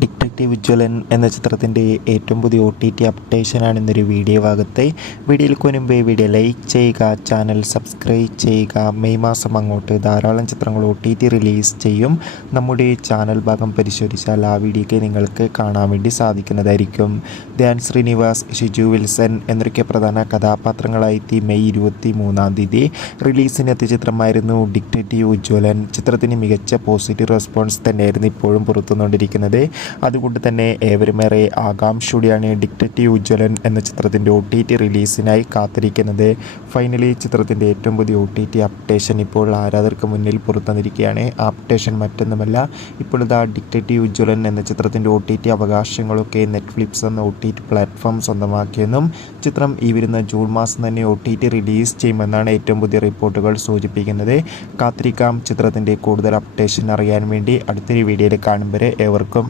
Detective ജ്വലൻ എന്ന ചിത്രത്തിൻ്റെ ഏറ്റവും പുതിയ OTT അപ്ഡേഷനാണ് ഇന്നൊരു വീഡിയോ ഭാഗത്തെ. വീഡിയോയിലേക്ക് മുൻപ് വീഡിയോ ലൈക്ക് ചെയ്യുക, ചാനൽ സബ്സ്ക്രൈബ് ചെയ്യുക. മെയ് മാസം അങ്ങോട്ട് ധാരാളം ചിത്രങ്ങൾ OTT റിലീസ് ചെയ്യും. നമ്മുടെ ചാനൽ ഭാഗം പരിശോധിച്ചാൽ ആ വീഡിയോയ്ക്ക് നിങ്ങൾക്ക് കാണാൻ വേണ്ടി സാധിക്കുന്നതായിരിക്കും. ധ്യാൻ ശ്രീനിവാസ്, ഷിജു വിൽസൺ എന്നൊക്കെ പ്രധാന കഥാപാത്രങ്ങളായി മെയ് 23 റിലീസിനെത്തിയ ചിത്രമായിരുന്നു ഡിറ്റക്റ്റീവ് ജ്വലൻ. ചിത്രത്തിന് മികച്ച പോസിറ്റീവ് റെസ്പോൺസ് തന്നെയായിരുന്നു ഇപ്പോഴും പുറത്തുകൊണ്ടിരിക്കുന്നത്. അതുകൊണ്ട് തന്നെ ഏവരുമേറെ ആകാംക്ഷയോടെയാണ് ഡിറ്റക്റ്റീവ് ജ്വലൻ എന്ന ചിത്രത്തിൻ്റെ OTT റിലീസിനായി കാത്തിരിക്കുന്നത്. ഫൈനലി ചിത്രത്തിൻ്റെ ഏറ്റവും പുതിയ OTT അപ്ഡേഷൻ ഇപ്പോൾ ആരാധകർക്ക് മുന്നിൽ പുറത്തുവന്നിരിക്കുകയാണ്. ആ അപ്ഡേഷൻ മറ്റൊന്നുമല്ല, ഇപ്പോൾ ഇതാ ഡിറ്റക്റ്റീവ് ജ്വലൻ എന്ന ചിത്രത്തിൻ്റെ OTT അവകാശങ്ങളൊക്കെ നെറ്റ്ഫ്ലിക്സ് എന്ന OTT പ്ലാറ്റ്ഫോം സ്വന്തമാക്കിയെന്നും ചിത്രം ഈ വരുന്ന ജൂൺ മാസം തന്നെ OTT റിലീസ് ചെയ്യുമെന്നാണ് ഏറ്റവും പുതിയ റിപ്പോർട്ടുകൾ സൂചിപ്പിക്കുന്നത്. കാത്തിരിക്കാം ചിത്രത്തിൻ്റെ കൂടുതൽ അപ്ഡേഷൻ അറിയാൻ വേണ്ടി. അടുത്തൊരു വീഡിയോയിൽ കാണും വരെ ഏവർക്കും